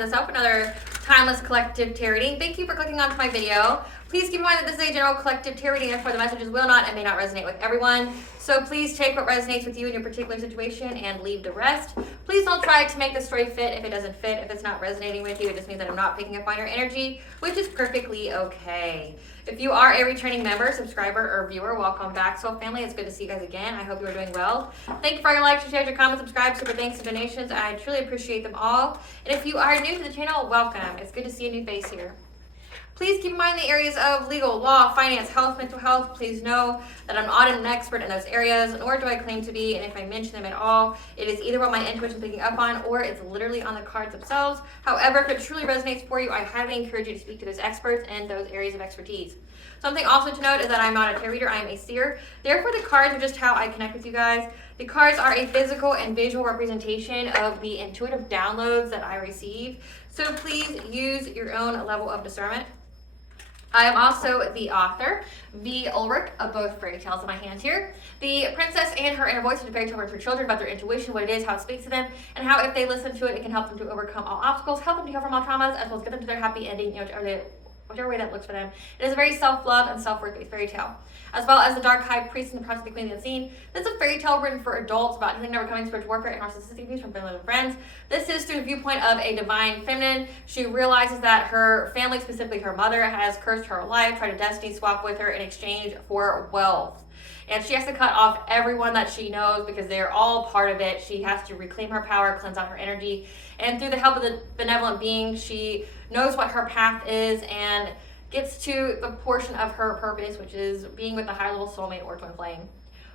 aspiraltotheself, another timeless collective tarot reading. Thank you for clicking onto my video. Please keep in mind that this is a general collective tarot reading, therefore the messages will not and may not resonate with everyone. So please take what resonates with you in your particular situation and leave the rest. Please don't try to make the story fit if it doesn't fit. If it's not resonating with you, it just means that I'm not picking up on your energy, which is perfectly okay. If you are a returning member, subscriber, or viewer, welcome back, Soul Family. It's good to see you guys again. I hope you are doing well. Thank you for your likes, your shares, your comments, subscribe, super thanks, and donations. I truly appreciate them all. And if you are new to the channel, welcome. It's good to see a new face here. Please keep in mind the areas of legal, law, finance, health, mental health. Please know that I'm not an expert in those areas, nor do I claim to be, and if I mention them at all, it is either what my intuition is picking up on or it's literally on the cards themselves. However, if it truly resonates for you, I highly encourage you to speak to those experts in those areas of expertise. Something also to note is that I'm not a tarot reader, I am a seer. Therefore, the cards are just how I connect with you guys. The cards are a physical and visual representation of the intuitive downloads that I receive. So please use your own level of discernment. I am also the author, V. Ulrich, of both fairy tales in my hand here. The Princess and Her Inner Voice is a fairy tale for children about their intuition, what it is, how it speaks to them, and how if they listen to it, it can help them to overcome all obstacles, help them to heal from all traumas, as well as get them to their happy ending, whichever way that looks for them. It is a very self-love and self-worth-based fairy tale. As well as The Dark High Priest and the Prophet of the Queen of the Unseen. This is a fairy tale written for adults about healing, overcoming spiritual warfare and narcissistic abuse from family and friends. This is through the viewpoint of a divine feminine. She realizes that her family, specifically her mother, has cursed her life, tried to destiny swap with her in exchange for wealth. And she has to cut off everyone that she knows because they're all part of it. She has to reclaim her power, cleanse out her energy. And through the help of the benevolent being, she knows what her path is and gets to the portion of her purpose, which is being with a high-level soulmate or twin flame.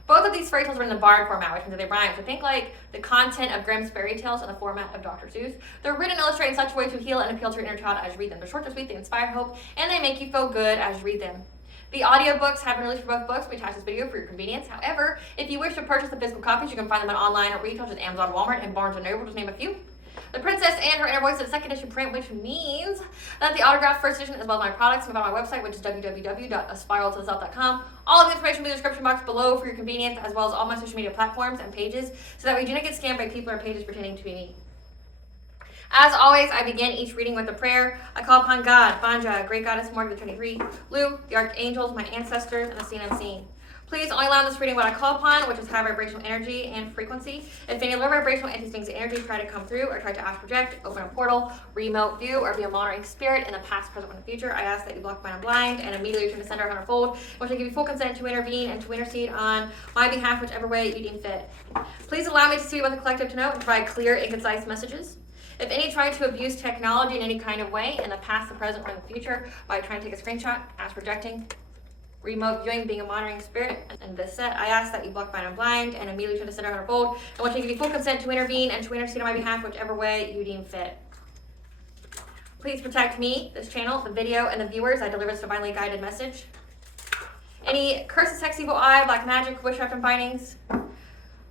Both of these fairy tales are in the bard format, which means that they rhyme. So think like the content of Grimm's fairy tales in the format of Dr. Seuss. They're written and illustrated in such a way to heal and appeal to your inner child as you read them. They're short, they're sweet, they inspire hope, and they make you feel good as you read them. The audiobooks have been released for both books. We attach this video for your convenience. However, if you wish to purchase the physical copies, you can find them at online at retail, such as Amazon, Walmart, and Barnes & Noble, to name a few. The Princess and Her Inner Voice is a second edition print, which means that the autographed first edition, as well as my products, can be found on my website, which is www.aspiraltotheself.com. All of the information will be in the description box below for your convenience, as well as all my social media platforms and pages, so that we do not get scammed by people or pages pretending to be me. As always, I begin each reading with a prayer. I call upon God, Banja, Great Goddess, Morgan the 23, Lu, the Archangels, my ancestors, and the seen and unseen. Please only allow in this reading what I call upon, which is high vibrational energy and frequency. If any low vibrational anti-things energy try to come through or try to ask project, open a portal, remote view, or be a monitoring spirit in the past, present, or in the future, I ask that you block mind and blind and immediately return to sender 100-fold, which I give you full consent to intervene and to intercede on my behalf, whichever way you deem fit. Please allow me to see what the collective to know and provide clear and concise messages. If any try to abuse technology in any kind of way in the past, the present, or in the future by trying to take a screenshot, ask projecting, remote viewing, being a monitoring spirit, and this set, I ask that you block mind and blind and immediately turn to sender 100-fold, and once I give you full consent to intervene and to intercede on my behalf, whichever way you deem fit. Please protect me, this channel, the video, and the viewers. I deliver this divinely guided message. Any curses, hex, evil eye, black magic, witchcraft, and bindings,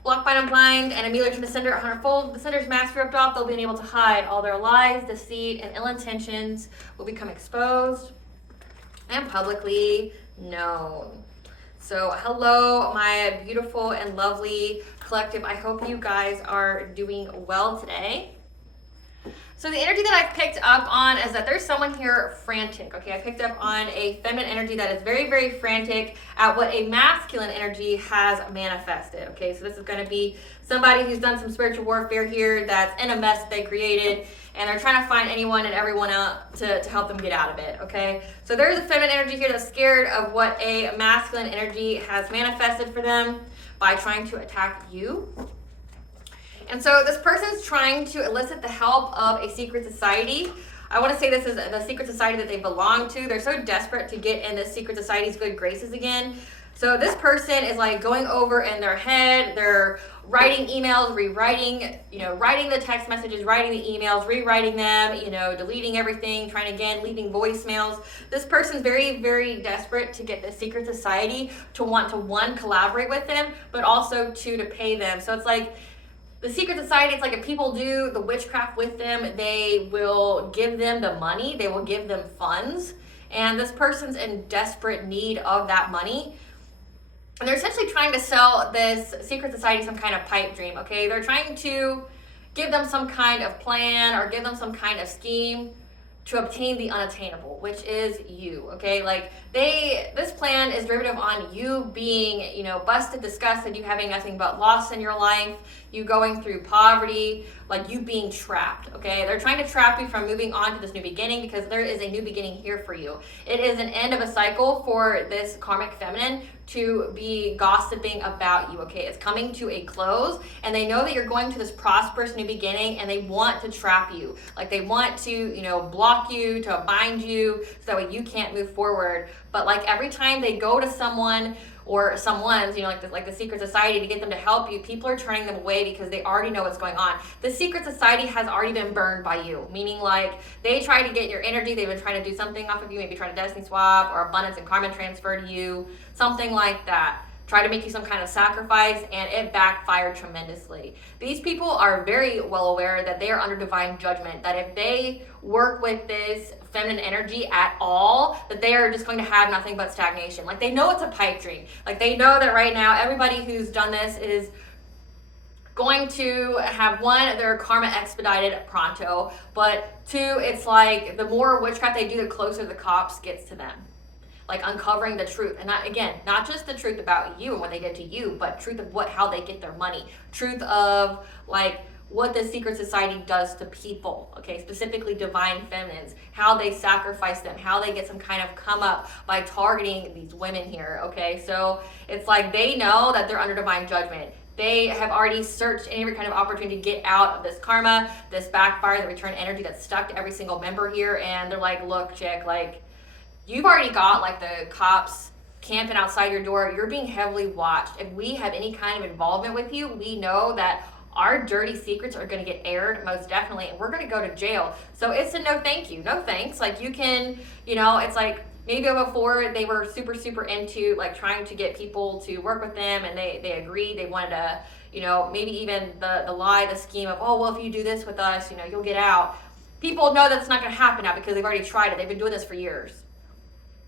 block mind and blind and immediately turn to sender 100-fold. The sender's mask ripped off, they'll be able to hide all their lies, deceit, and ill intentions will become exposed and publicly known. So hello, my beautiful and lovely collective. I hope you guys are doing well today. So the energy that I've picked up on is that there's someone here frantic, okay? I picked up on a feminine energy that is very, very frantic at what a masculine energy has manifested, okay? So this is gonna be somebody who's done some spiritual warfare here that's in a mess that they created, and they're trying to find anyone and everyone out to help them get out of it, okay? So there's a feminine energy here that's scared of what a masculine energy has manifested for them by trying to attack you. And so this person's trying to elicit the help of a secret society. I want to say this is the secret society that they belong to. They're so desperate to get in this secret society's good graces again. So this person is like going over in their head. They're writing emails, rewriting, writing the text messages, writing the emails, rewriting them, deleting everything, trying again, leaving voicemails. This person's very, very desperate to get the secret society to want to, one, collaborate with them, but also two, to pay them. So it's like, the secret society, it's like if people do the witchcraft with them, they will give them the money, they will give them funds, and this person's in desperate need of that money. And they're essentially trying to sell this secret society some kind of pipe dream, okay? They're trying to give them some kind of plan or give them some kind of scheme to obtain the unattainable, which is you, okay? Like this plan is derivative on you being, busted, disgusted, you having nothing but loss in your life, you going through poverty, like you being trapped, okay? They're trying to trap you from moving on to this new beginning because there is a new beginning here for you. It is an end of a cycle for this karmic feminine to be gossiping about you, okay? It's coming to a close, and they know that you're going to this prosperous new beginning, and they want to trap you. Like they want to, block you, to bind you, so that way you can't move forward. But like every time they go to someone or someone's, like the secret society to get them to help you, people are turning them away because they already know what's going on. The secret society has already been burned by you, meaning like they try to get your energy, they've been trying to do something off of you, maybe trying to destiny swap or abundance and karma transfer to you, something like that. Try to make you some kind of sacrifice, and it backfired tremendously. These people are very well aware that they are under divine judgment, that if they work with this feminine energy at all, that they are just going to have nothing but stagnation. Like they know it's a pipe dream. Like they know that right now everybody who's done this is going to have, one, their karma expedited pronto, but two, it's like the more witchcraft they do, the closer the cops gets to them. Like uncovering the truth, and not just the truth about you and what they did to you, but truth of how they get their money, truth of like what the secret society does to people, okay, specifically divine feminines, how they sacrifice them, how they get some kind of come up by targeting these women here, okay? So it's like they know that they're under divine judgment. They have already searched every kind of opportunity to get out of this karma, this backfire, the return energy that's stuck to every single member here, and they're like, look, chick, like, you've already got like the cops camping outside your door. You're being heavily watched. If we have any kind of involvement with you, we know that our dirty secrets are going to get aired, most definitely, and we're going to go to jail. So it's a no thank you, no thanks. Like you can, it's like maybe before they were super, super into like trying to get people to work with them, and they agreed. They wanted to, maybe even the lie, the scheme of, oh, well, if you do this with us, you'll get out. People know that's not going to happen now because they've already tried it. They've been doing this for years.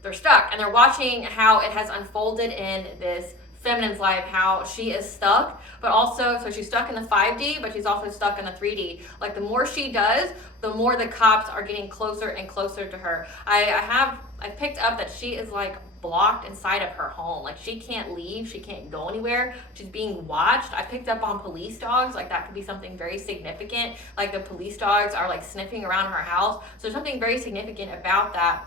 They're stuck, and they're watching how it has unfolded in this feminine's life, how she is stuck, but also, so she's stuck in the 5D, but she's also stuck in the 3D. Like the more she does, the more the cops are getting closer and closer to her. I picked up that she is like blocked inside of her home. Like she can't leave, she can't go anywhere. She's being watched. I picked up on police dogs, like that could be something very significant. Like the police dogs are like sniffing around her house. So there's something very significant about that.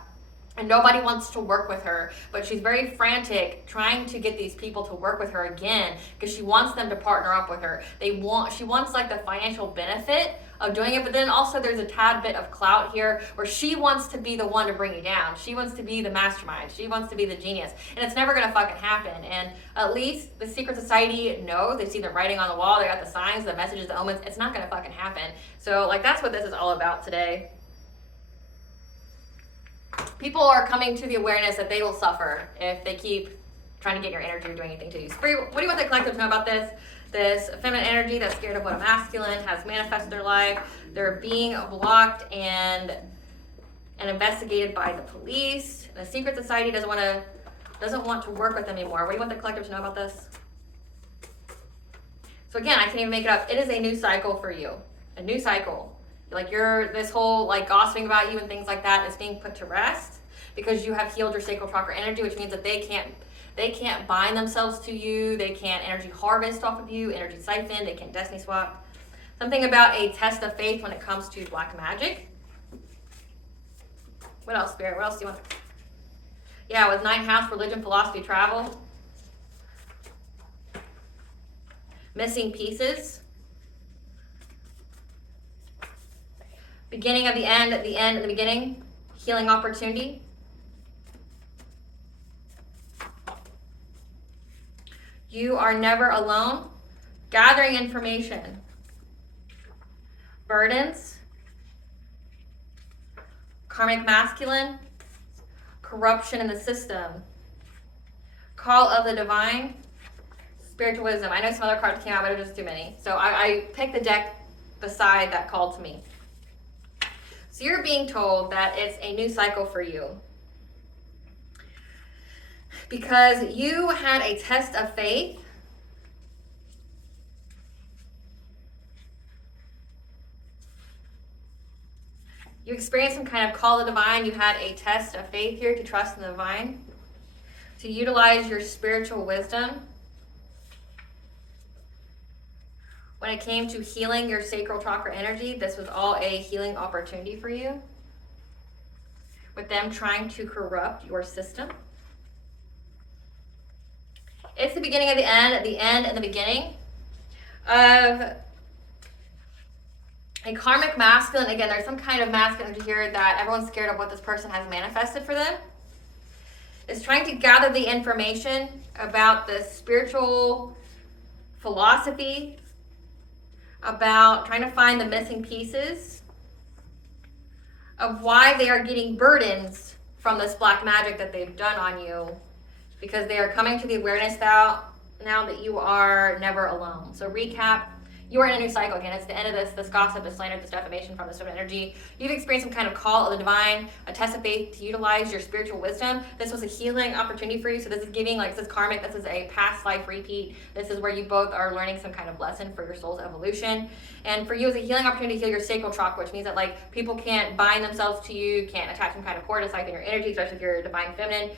And nobody wants to work with her, but she's very frantic trying to get these people to work with her again because she wants them to partner up with her. She wants like the financial benefit of doing it, but then also there's a tad bit of clout here where she wants to be the one to bring you down. She wants to be the mastermind. She wants to be the genius, and it's never gonna fucking happen. And at least the secret society knows. They see the writing on the wall. They got the signs, the messages, the omens. It's not gonna fucking happen. So like that's what this is all about today. People are coming to the awareness that they will suffer if they keep trying to get your energy or doing anything to you. Spirit, what do you want the collective to know about this? This feminine energy that's scared of what a masculine has manifested their life. They're being blocked and investigated by the police. The secret society doesn't want to work with them anymore. What do you want the collective to know about this? So again, I can't even make it up. It is a new cycle for you. A new cycle. Like this whole like gossiping about you and things like that is being put to rest because you have healed your sacral chakra energy, which means that they can't bind themselves to you. They can't energy harvest off of you, energy siphon. They can't destiny swap. Something about a test of faith when it comes to black magic. What else, Spirit? What else do you want? Yeah, with 9th house, religion, philosophy, travel. Missing pieces. Beginning of the end, at the end of the beginning, healing opportunity. You are never alone. Gathering information. Burdens. Karmic masculine. Corruption in the system. Call of the divine. Spiritual wisdom. I know some other cards came out, but it was just too many. So I picked the deck beside that called to me. So you're being told that it's a new cycle for you because you had a test of faith You experienced some kind of call of the divine. You had a test of faith here to trust in the divine, to utilize your spiritual wisdom. When it came to healing your sacral chakra energy, this was all a healing opportunity for you. With them trying to corrupt your system. It's the beginning of the end and the beginning of a karmic masculine. Again, there's some kind of masculine energy here that everyone's scared of what this person has manifested for them. Is trying to gather the information about the spiritual philosophy, about trying to find the missing pieces of why they are getting burdens from this black magic that they've done on you, because they are coming to the awareness now that you are never alone. So recap, you are in a new cycle. Again, it's the end of this gossip, this slander, this defamation from this energy. You've experienced some kind of call of the divine, a test of faith to utilize your spiritual wisdom. This was a healing opportunity for you. So this is giving, like this is karmic, this is a past life repeat. This is where you both are learning some kind of lesson for your soul's evolution. And for you, it's a healing opportunity to heal your sacral chakra, which means that like people can't bind themselves to you, can't attach some kind of cord to siphon your energy, especially if you're a divine feminine.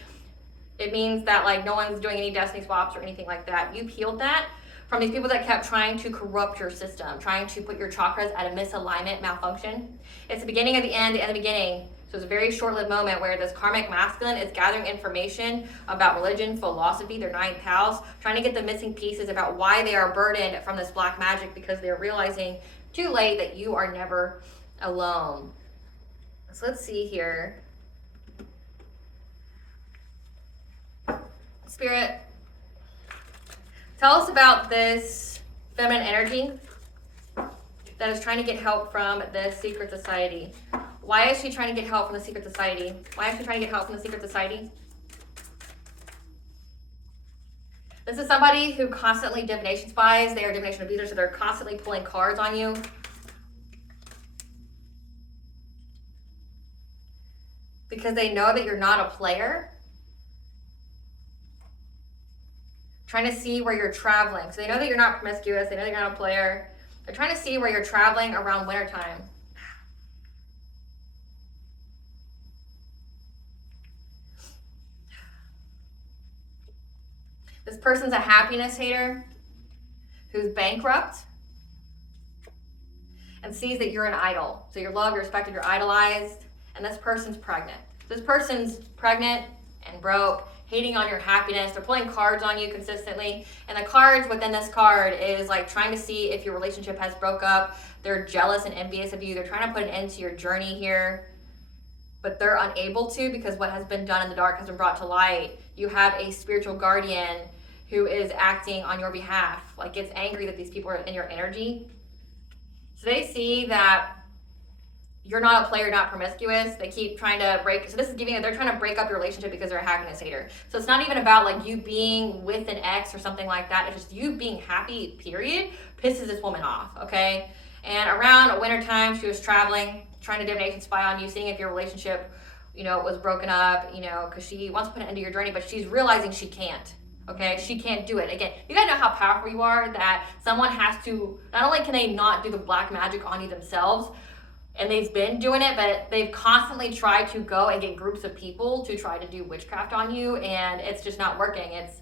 It means that like no one's doing any destiny swaps or anything like that. You've healed that from these people that kept trying to corrupt your system, trying to put your chakras at a misalignment, malfunction. It's the beginning of the end of the beginning. So it's a very short-lived moment where this karmic masculine is gathering information about religion, philosophy, their ninth house, trying to get the missing pieces about why they are burdened from this black magic, because they're realizing too late that you are never alone. So let's see here. Spirit, tell us about this feminine energy that is trying to get help from the secret society. Why is she trying to get help from the secret society? Why is she trying to get help from the secret society? This is somebody who constantly divination spies. They are divination abusers, so they're constantly pulling cards on you. Because they know that you're not a player. Trying to see where you're traveling. So they know that you're not promiscuous. They know that you're not a player. They're trying to see where you're traveling around wintertime. This person's a happiness hater who's bankrupt and sees that you're an idol. So you're loved, you're respected, you're idolized, and this person's pregnant. This person's pregnant and broke, hating on your happiness. They're pulling cards on you consistently. And the cards within this card is like trying to see if your relationship has broke up. They're jealous and envious of you. They're trying to put an end to your journey here, but they're unable to, because what has been done in the dark has been brought to light. You have a spiritual guardian who is acting on your behalf, like gets angry that these people are in your energy. So they see that you're not a player, not promiscuous. They keep trying to break. So this is giving, they're trying to break up your relationship because they're a happiness hater. So it's not even about like you being with an ex or something like that. It's just you being happy, period, pisses this woman off, okay? And around wintertime, she was traveling, trying to divination spy on you, seeing if your relationship, was broken up, because she wants to put an end to your journey, but she's realizing she can't. Okay, she can't do it. Again, you gotta know how powerful you are, that someone has to, not only can they not do the black magic on you themselves, and they've been doing it, but they've constantly tried to go and get groups of people to try to do witchcraft on you, and it's just not working. It's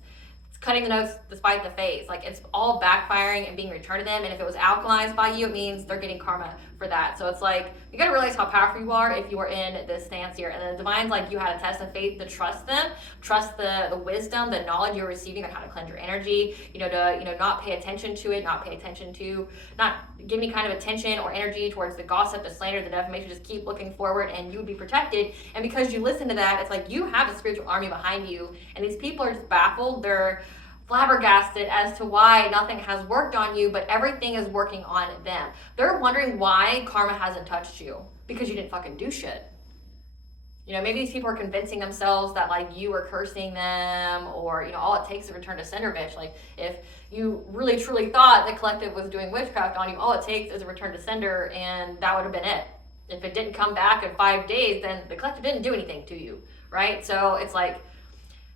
cutting the nose despite the face. Like, it's all backfiring and being returned to them, and if it was alkalized by you, it means they're getting karma for that. So it's like, you gotta realize how powerful you are if you are in this stance here. And the divine's like, you had a test of faith to trust them, trust the wisdom, the knowledge you're receiving on how to cleanse your energy, to not pay attention to it, not give any kind of attention or energy towards the gossip, the slander, the defamation. Just keep looking forward and you would be protected. And because you listen to that, it's like you have a spiritual army behind you, and these people are just baffled. They're flabbergasted as to why nothing has worked on you, but everything is working on them. They're wondering why karma hasn't touched you, because you didn't fucking do shit. Maybe these people are convincing themselves that like you are cursing them, or all it takes is a return to sender, bitch. Like, if you really truly thought the collective was doing witchcraft on you, all it takes is a return to sender, and that would have been it. If it didn't come back in 5 days, then the collective didn't do anything to you, right? So it's like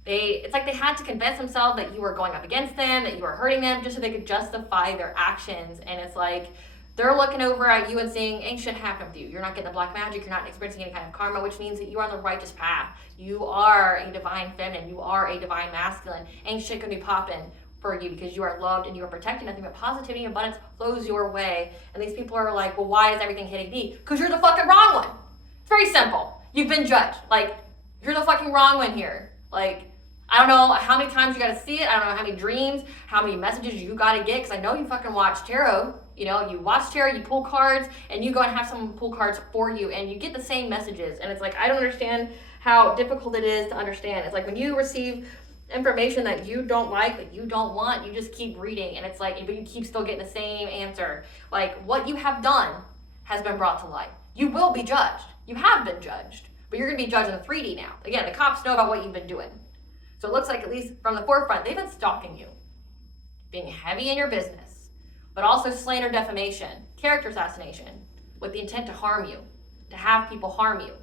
they had to convince themselves that you were going up against them, that you were hurting them, just so they could justify their actions. And it's like, They're looking over at you and saying, ain't shit happened with you. You're not getting the black magic. You're not experiencing any kind of karma, which means that you are on the righteous path. You are a divine feminine. You are a divine masculine. Ain't shit gonna be popping for you because you are loved and you are protected. Nothing but positivity and abundance flows your way. And these people are like, well, why is everything hitting me? Because you're the fucking wrong one. It's very simple. You've been judged. Like, you're the fucking wrong one here. Like, I don't know how many times you gotta see it. I don't know how many dreams, how many messages you gotta get, because I know you fucking watch tarot. You know, you watch tarot, you pull cards, and you go and have someone pull cards for you, and you get the same messages. And it's like, I don't understand how difficult it is to understand. It's like when you receive information that you don't like, that you don't want, you just keep reading, and it's like, but you keep still getting the same answer. Like, what you have done has been brought to light. You will be judged. You have been judged, but you're gonna be judged in the 3D now. Again, the cops know about what you've been doing. So it looks like, at least from the forefront, they've been stalking you, being heavy in your business, but also slander, defamation, character assassination, with the intent to harm you, to have people harm you.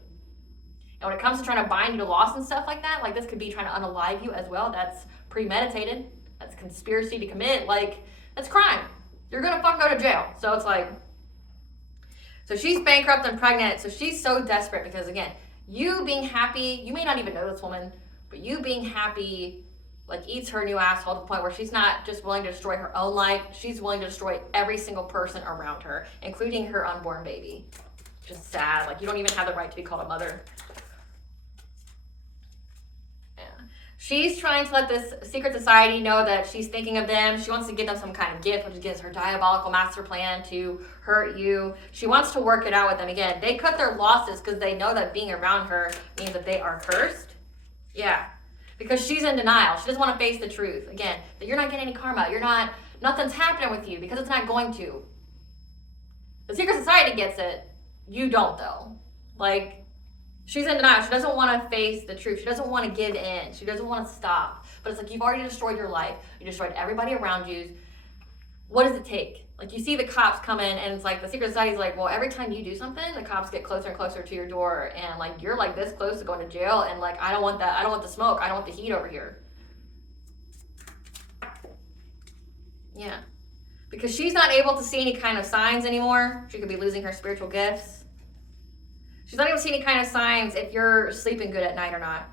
And when it comes to trying to bind you to loss and stuff like that, like this could be trying to unalive you as well. That's premeditated. That's conspiracy to commit. Like, that's crime. You're gonna fucking go to jail. So it's like, so she's bankrupt and pregnant. So she's so desperate because, again, you being happy, you may not even know this woman, but you being happy, like, eats her new asshole to the point where she's not just willing to destroy her own life, she's willing to destroy every single person around her, including her unborn baby. Just sad. Like, you don't even have the right to be called a mother. Yeah. She's trying to let this secret society know that she's thinking of them. She wants to give them some kind of gift, which gives her diabolical master plan to hurt you. She wants to work it out with them. Again, they cut their losses because they know that being around her means that they are cursed. Yeah, because she's in denial. She doesn't want to face the truth. Again, that you're not getting any karma. Nothing's happening with you because it's not going to. The secret society gets it. You don't, though. Like, she's in denial. She doesn't want to face the truth. She doesn't want to give in. She doesn't want to stop. But it's like, you've already destroyed your life. You destroyed everybody around you. What does it take? Like, you see the cops come in, and it's like the secret society's like, well, every time you do something, the cops get closer and closer to your door, and like, you're like this close to going to jail, and like, I don't want that. I don't want the smoke. I don't want the heat over here. Yeah. Because she's not able to see any kind of signs anymore. She could be losing her spiritual gifts. She's not able to see any kind of signs if you're sleeping good at night or not.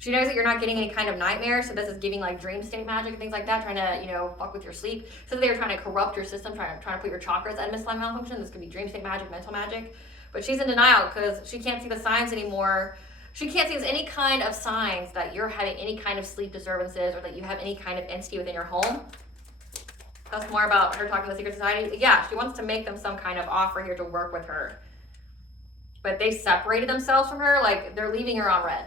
She knows that you're not getting any kind of nightmares, so this is giving like dream state magic and things like that, trying to, you know, fuck with your sleep. So they're trying to corrupt your system, trying to put your chakras at misaligned malfunction. This could be dream state magic, mental magic. But she's in denial because she can't see the signs anymore. She can't see any kind of signs that you're having any kind of sleep disturbances or that you have any kind of entity within your home. That's more about her talking to the secret society. Yeah, she wants to make them some kind of offer here to work with her. But they separated themselves from her, like they're leaving her on red.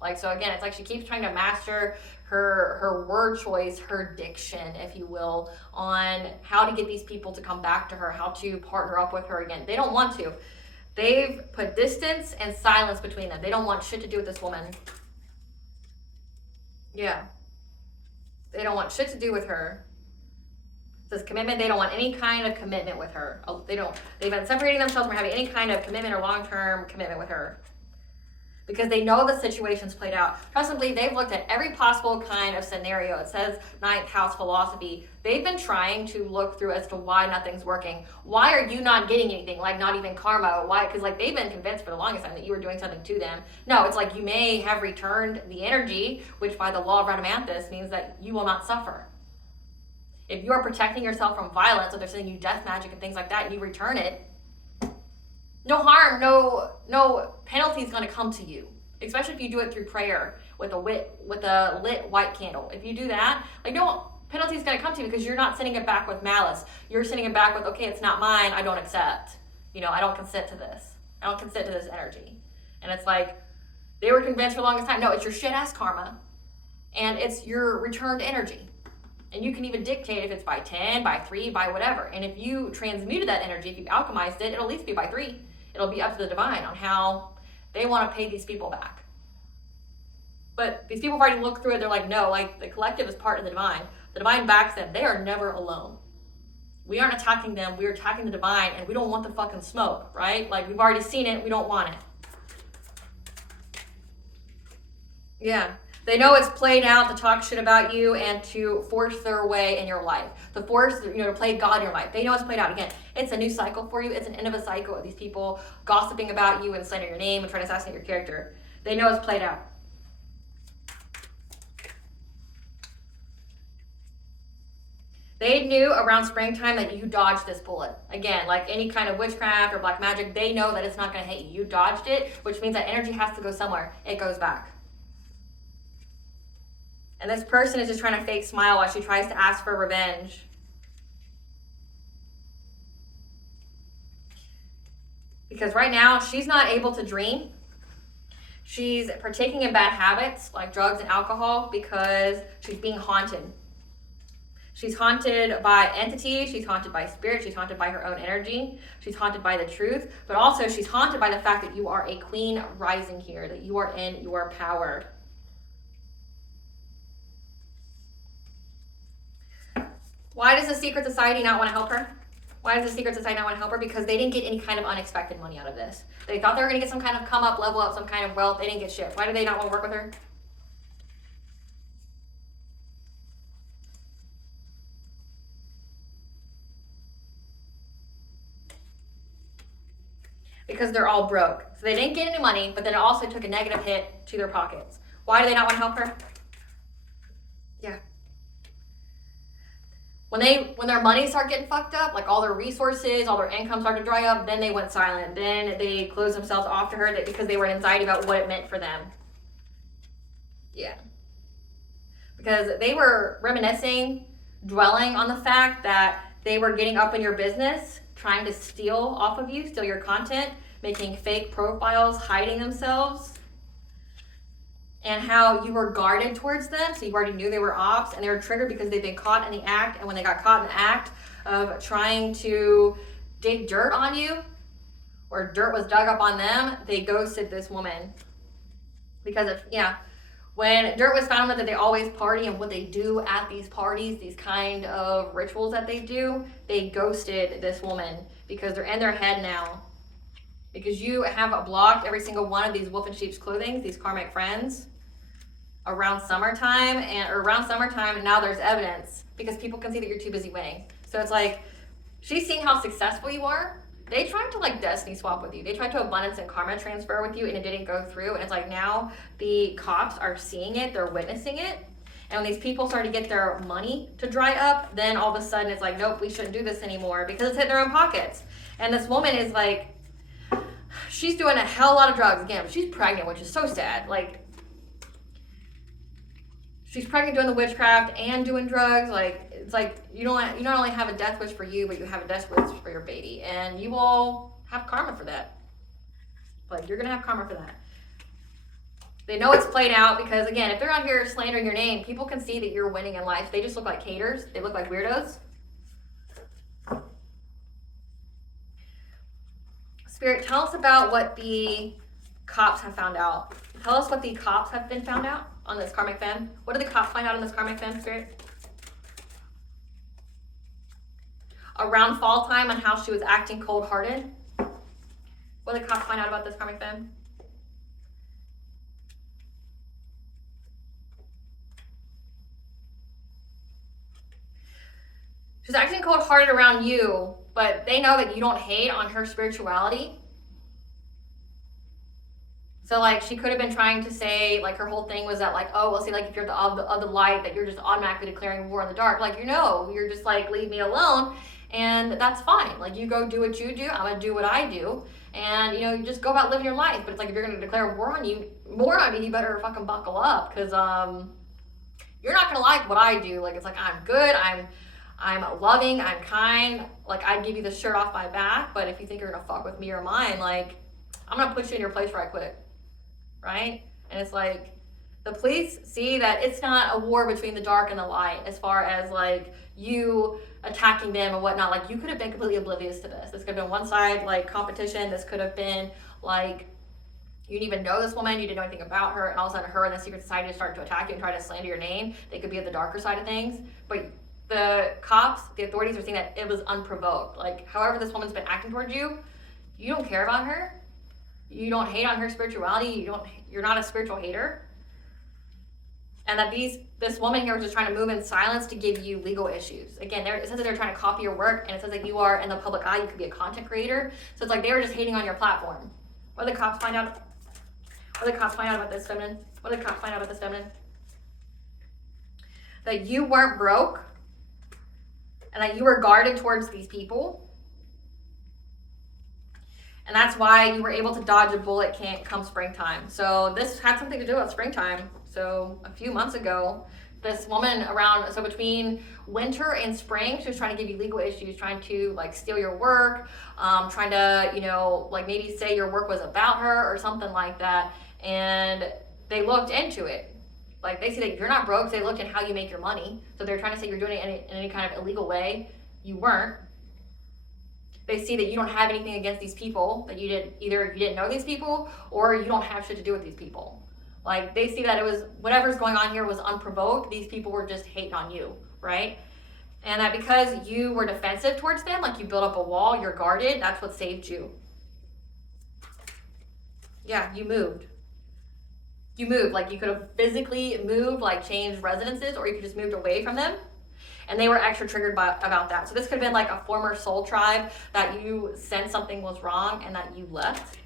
Like, so again, it's like she keeps trying to master her word choice, her diction, if you will, on how to get these people to come back to her, how to partner up with her again. They don't want to. They've put distance and silence between them. They don't want shit to do with this woman. Yeah. They don't want shit to do with her. It says commitment. They don't want any kind of commitment with her. They've been separating themselves from having any kind of commitment or long-term commitment with her. Because they know the situation's played out. Trust and believe, they've looked at every possible kind of scenario. It says ninth house philosophy. They've been trying to look through as to why nothing's working. Why are you not getting anything? Like, not even karma. Why? Because like they've been convinced for the longest time that you were doing something to them. No, it's like you may have returned the energy, which by the law of Radamanthus means that you will not suffer. If you are protecting yourself from violence, if they're sending you death magic and things like that, and you return it, no harm, no penalty is going to come to you. Especially if you do it through prayer with a lit white candle. If you do that, like, no penalty is going to come to you because you're not sending it back with malice. You're sending it back with, okay, it's not mine. I don't accept. You know, I don't consent to this. I don't consent to this energy. And it's like they were convinced for the longest time. No, it's your shit ass karma, and it's your returned energy. And you can even dictate if it's by 10, by 3, by whatever. And if you transmuted that energy, if you alchemized it, it'll at least be by 3. It'll be up to the divine on how they want to pay these people back. But these people have already looked through it. They're like, no, like the collective is part of the divine. The divine backs them. They are never alone. We aren't attacking them. We're attacking the divine, and we don't want the fucking smoke, right? Like, we've already seen it. We don't want it. Yeah. They know it's played out to talk shit about you and to force their way in your life. To force, to play God in your life. They know it's played out. Again, it's a new cycle for you. It's an end of a cycle of these people gossiping about you and slandering your name and trying to assassinate your character. They know it's played out. They knew around springtime that you dodged this bullet. Again, like any kind of witchcraft or black magic, they know that it's not going to hit you. You dodged it, which means that energy has to go somewhere. It goes back. And this person is just trying to fake smile while she tries to ask for revenge. Because right now, she's not able to dream. She's partaking in bad habits like drugs and alcohol because she's being haunted. She's haunted by entities, she's haunted by spirit, she's haunted by her own energy, she's haunted by the truth, but also she's haunted by the fact that you are a queen rising here, that you are in your power. Why does the secret society not want to help her? Why does the secret society not want to help her? Because they didn't get any kind of unexpected money out of this. They thought they were going to get some kind of come up, level up, some kind of wealth. They didn't get shit. Why do they not want to work with her? Because they're all broke. So they didn't get any money, but then it also took a negative hit to their pockets. Why do they not want to help her? Yeah. When their money started getting fucked up, like all their resources, all their income started to dry up, then they went silent. Then they closed themselves off to her because they were in anxiety about what it meant for them. Yeah. Because they were reminiscing, dwelling on the fact that they were getting up in your business, trying to steal off of you, steal your content, making fake profiles, hiding themselves, and how you were guarded towards them. So you already knew they were ops, and they were triggered because they've been caught in the act. And when they got caught in the act of trying to dig dirt on you, or dirt was dug up on them, they ghosted this woman. Because of, when dirt was found on them that they always party and what they do at these parties, these kind of rituals that they do, they ghosted this woman because they're in their head now. Because you have blocked every single one of these wolf in sheep's clothing, these karmic friends, around summertime, and now there's evidence because people can see that you're too busy winning. So it's like, she's seeing how successful you are. They tried to destiny swap with you. They tried to abundance and karma transfer with you and it didn't go through. And it's like now the cops are seeing it, they're witnessing it. And when these people start to get their money to dry up, then all of a sudden it's like, nope, we shouldn't do this anymore because it's hitting their own pockets. And this woman is like, she's doing a hell of a lot of drugs. Again, she's pregnant, which is so sad. She's pregnant doing the witchcraft and doing drugs. It's like you not only have a death wish for you, but you have a death wish for your baby. And you will have karma for that. You're going to have karma for that. They know it's played out because, again, if they're out here slandering your name, people can see that you're winning in life. They just look like haters. They look like weirdos. Spirit, tell us about what the cops have found out. Tell us what the cops have been found out on this karmic femme. What did the cops find out on this karmic femme, Spirit? Around fall time on how she was acting cold-hearted. What did the cops find out about this karmic femme? She's acting cold-hearted around you, but they know that you don't hate on her spirituality. So she could have been trying to say, her whole thing was that if you're of the light, that you're just automatically declaring war in the dark. You're just leave me alone, and that's fine. You go do what you do, I'm gonna do what I do, and you just go about living your life. But it's if you're gonna declare war on me, you better fucking buckle up, because you're not gonna like what I do. I'm good, I'm loving, I'm kind, I'd give you the shirt off my back, but if you think you're gonna fuck with me or mine, I'm gonna put you in your place right quick. Right? And it's the police see that it's not a war between the dark and the light as far as you attacking them and whatnot. You could have been completely oblivious to this. This could have been one side competition. This could have been you didn't even know this woman, you didn't know anything about her, and all of a sudden her and the secret society started to attack you and try to slander your name. They could be at the darker side of things. But the cops, the authorities are seeing that it was unprovoked. However this woman's been acting towards you, you don't care about her. You don't hate on her spirituality. You're not a spiritual hater. And that this woman here was just trying to move in silence to give you legal issues. Again, it says that they're trying to copy your work, and it says that you are in the public eye. You could be a content creator. So it's like they were just hating on your platform. What did the cops find out? What did the cops find out about this feminine? What did the cops find out about this feminine? That you weren't broke, and that you were guarded towards these people. And that's why you were able to dodge a bullet come springtime. So this had something to do with springtime. So a few months ago, this woman so between winter and spring, she was trying to give you legal issues, trying to like steal your work, trying to, like maybe say your work was about her or something like that. And they looked into it. Like they see that you're not broke. So they looked at how you make your money. So they're trying to say you're doing it in any kind of illegal way. You weren't. They see that you don't have anything against these people, that you didn't know these people, or you don't have shit to do with these people. Like they see that it was whatever's going on here was unprovoked. These people were just hating on you, right? And that because you were defensive towards them, like you built up a wall, you're guarded, that's what saved you. Yeah, you moved. You moved, like you could have physically moved, like changed residences, or you could just moved away from them. And they were extra triggered about that. So this could have been like a former soul tribe that you sensed something was wrong and that you left.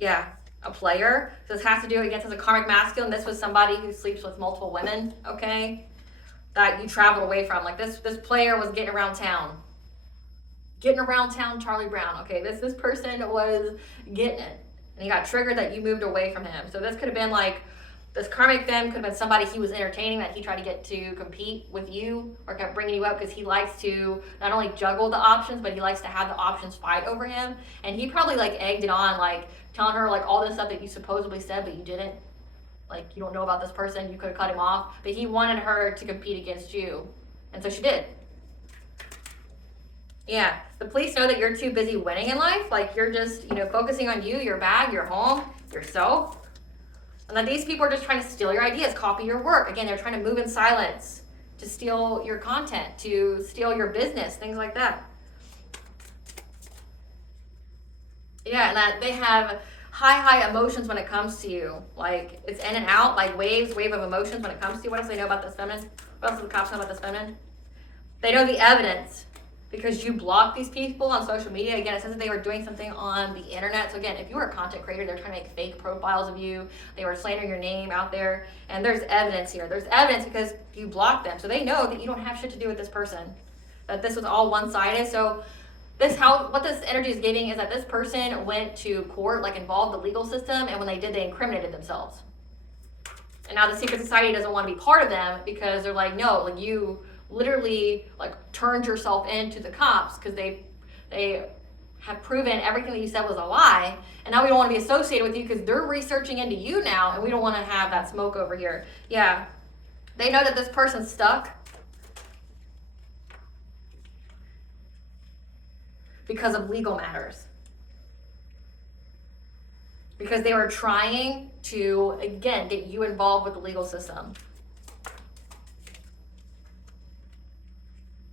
Yeah, a player. So this has to do, again, as a karmic masculine. This was somebody who sleeps with multiple women, okay? That you traveled away from. Like this player was getting around town. Getting around town, Charlie Brown. Okay, this person was getting it. And he got triggered that you moved away from him. So this could have been like, this karmic femme could have been somebody he was entertaining that he tried to get to compete with you or kept bringing you up because he likes to not only juggle the options, but he likes to have the options fight over him. And he probably like egged it on, like telling her like all this stuff that you supposedly said, but you didn't. Like you don't know about this person, you could have cut him off. But he wanted her to compete against you. And so she did. Yeah, the police know that you're too busy winning in life. Like you're just, focusing on you, your bag, your home, yourself. And that these people are just trying to steal your ideas, copy your work. Again, they're trying to move in silence, to steal your content, to steal your business, things like that. Yeah, and that they have high emotions when it comes to you. Like, it's in and out, like wave of emotions when it comes to you. What else do they know about this feminine? What else do the cops know about this feminine? They know the evidence. Because you block these people on social media. Again, it says that they were doing something on the internet. So again, if you were a content creator, they're trying to make fake profiles of you. They were slandering your name out there. And there's evidence here. There's evidence because you blocked them. So they know that you don't have shit to do with this person. That this was all one-sided. So what this energy is giving is that this person went to court, like involved the legal system. And when they did, they incriminated themselves. And now the secret society doesn't want to be part of them because they're like, no, like you literally like turned yourself into the cops because they have proven everything that you said was a lie, and now we don't want to be associated with you because they're researching into you now, and we don't want to have that smoke over here. Yeah, they know that this person's stuck because of legal matters, because they were trying to again get you involved with the legal system.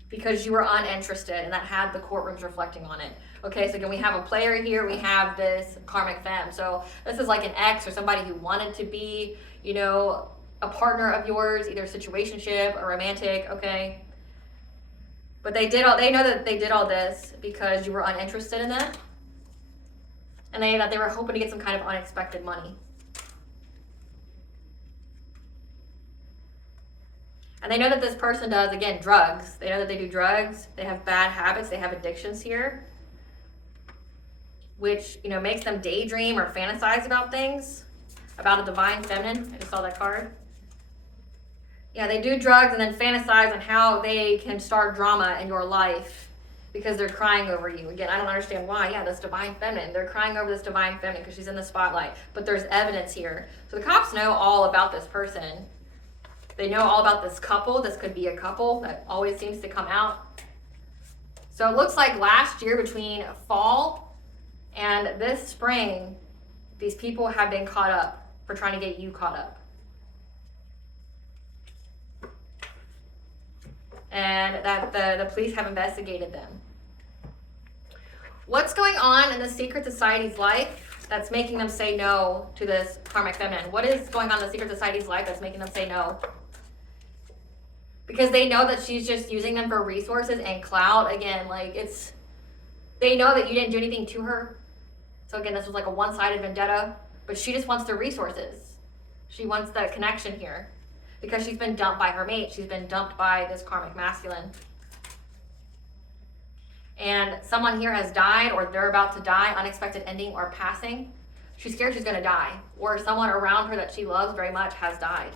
Because you were uninterested, and that had the courtrooms reflecting on it. Okay, so again, we have a player here, we have this karmic femme. So this is like an ex or somebody who wanted to be, a partner of yours, either situationship or romantic, okay? But they know that they did all this because you were uninterested in them. And that they were hoping to get some kind of unexpected money. And they know that this person does, again, drugs. They know that they do drugs. They have bad habits. They have addictions here, which, makes them daydream or fantasize about things, about a divine feminine. I just saw that card. Yeah, they do drugs and then fantasize on how they can start drama in your life because they're crying over you. Again, I don't understand why. Yeah, this divine feminine. They're crying over this divine feminine because she's in the spotlight. But there's evidence here. So the cops know all about this person. They know all about this couple. This could be a couple that always seems to come out. So it looks like last year between fall and this spring, these people have been caught up for trying to get you caught up. And that the police have investigated them. What's going on in the secret society's life? that's making them say no to this karmic feminine? What is going on in the secret society's life that's making them say no? Because they know that she's just using them for resources and clout. Again, like they know that you didn't do anything to her. So again, this was like a one-sided vendetta, but she just wants the resources. She wants the connection here because she's been dumped by her mate. She's been dumped by this karmic masculine. And someone here has died, or they're about to die, unexpected ending or passing. She's scared she's gonna die, or someone around her that she loves very much has died.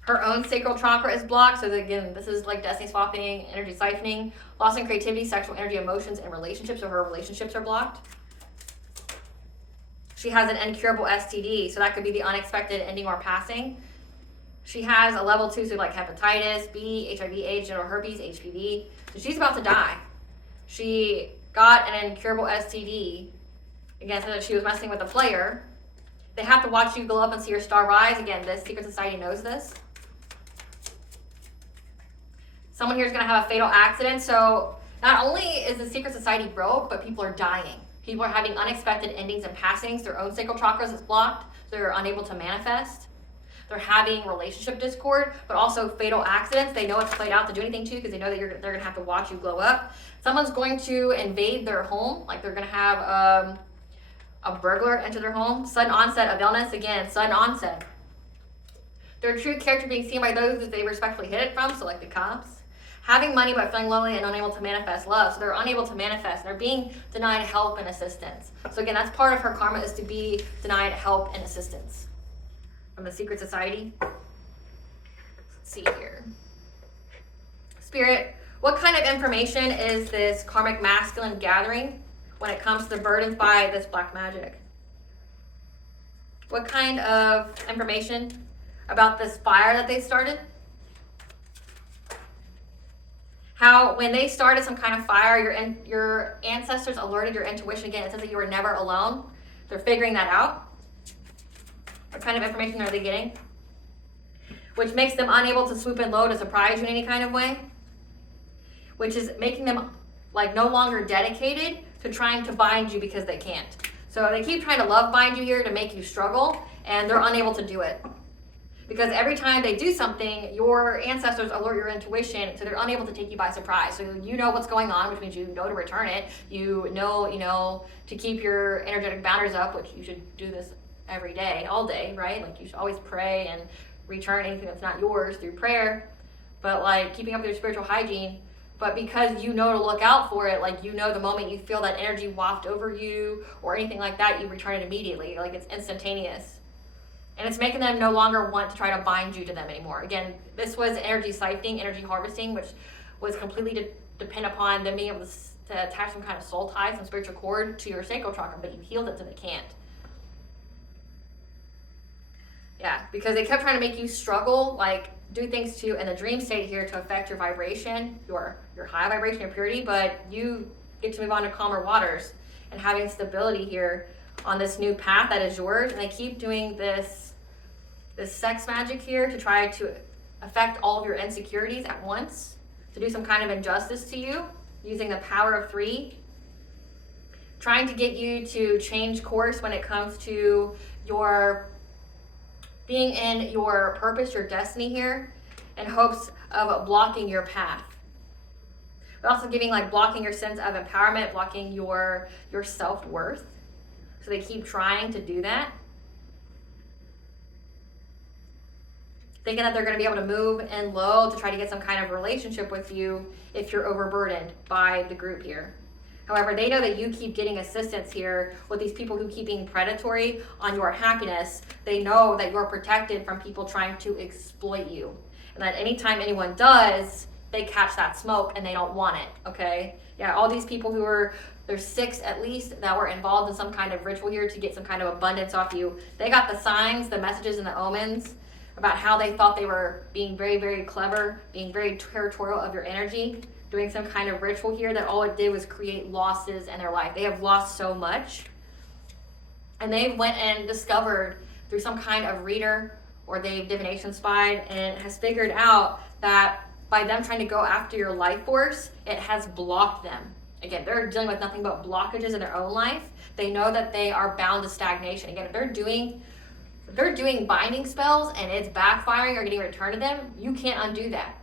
Her own sacral chakra is blocked. So again, this is like destiny swapping, energy siphoning, loss in creativity, sexual energy, emotions, and relationships. So her relationships are blocked. She has an incurable STD. So that could be the unexpected ending or passing. She has a level 2, so like hepatitis, B, HIV, AIDS, genital herpes, HPV. So she's about to die. She got an incurable STD. Again, so that she was messing with a player. They have to watch you glow up and see your star rise. Again, this secret society knows this. Someone here is going to have a fatal accident. So not only is the secret society broke, but people are dying. People are having unexpected endings and passings. Their own sacral chakras is blocked. So they're unable to manifest. They're having relationship discord, but also fatal accidents. They know it's played out to do anything to you because they know that they're going to have to watch you glow up. Someone's going to invade their home. Like they're going to have a burglar enter their home. Sudden onset of illness. Again, sudden onset. Their true character being seen by those that they respectfully hid it from, so like the cops. Having money but feeling lonely and unable to manifest love. So they're unable to manifest. They're being denied help and assistance. So again, that's part of her karma, is to be denied help and assistance from the secret society. Let's see here. Spirit, what kind of information is this karmic masculine gathering when it comes to the burdens by this black magic? What kind of information about this fire that they started? How when they started some kind of fire, your ancestors alerted your intuition. Again, it says that you were never alone. They're figuring that out. What kind of information are they getting? Which makes them unable to swoop in low to surprise you in any kind of way. Which is making them like no longer dedicated to trying to bind you because they can't. So they keep trying to love bind you here to make you struggle, and they're unable to do it. Because every time they do something, your ancestors alert your intuition, so they're unable to take you by surprise. So you know what's going on, which means you know to return it. You know, to keep your energetic boundaries up, which you should do this every day, all day, right? Like you should always pray and return anything that's not yours through prayer. But like keeping up with your spiritual hygiene. But because you know to look out for it, like you know the moment you feel that energy waft over you or anything like that, you return it immediately. Like it's instantaneous. And it's making them no longer want to try to bind you to them anymore. Again, this was energy siphoning, energy harvesting, which was completely depend upon them being able to attach some kind of soul tie, some spiritual cord to your sacral chakra, but you healed it so they can't. Yeah, because they kept trying to make you struggle, like do things to in the dream state here to affect your vibration, your high vibration, your purity, but you get to move on to calmer waters and having stability here on this new path that is yours. And they keep doing this sex magic here to try to affect all of your insecurities at once, to do some kind of injustice to you using the power of 3, trying to get you to change course when it comes to your being in your purpose, your destiny here, in hopes of blocking your path. But also giving like blocking your sense of empowerment, blocking your self-worth. So they keep trying to do that. Thinking that they're going to be able to move in low to try to get some kind of relationship with you if you're overburdened by the group here. However, they know that you keep getting assistance here with these people who keep being predatory on your happiness. They know that you're protected from people trying to exploit you. And that anytime anyone does, they catch that smoke and they don't want it, okay? Yeah, all these people who are, there's 6 at least that were involved in some kind of ritual here to get some kind of abundance off you. They got the signs, the messages, and the omens about how they thought they were being very, very clever, being very territorial of your energy, doing some kind of ritual here that all it did was create losses in their life. They have lost so much. And they went and discovered through some kind of reader, or they've divination spied, and has figured out that by them trying to go after your life force, it has blocked them. Again, they're dealing with nothing but blockages in their own life. They know that they are bound to stagnation. Again, if they're doing binding spells and it's backfiring or getting returned to them, you can't undo that.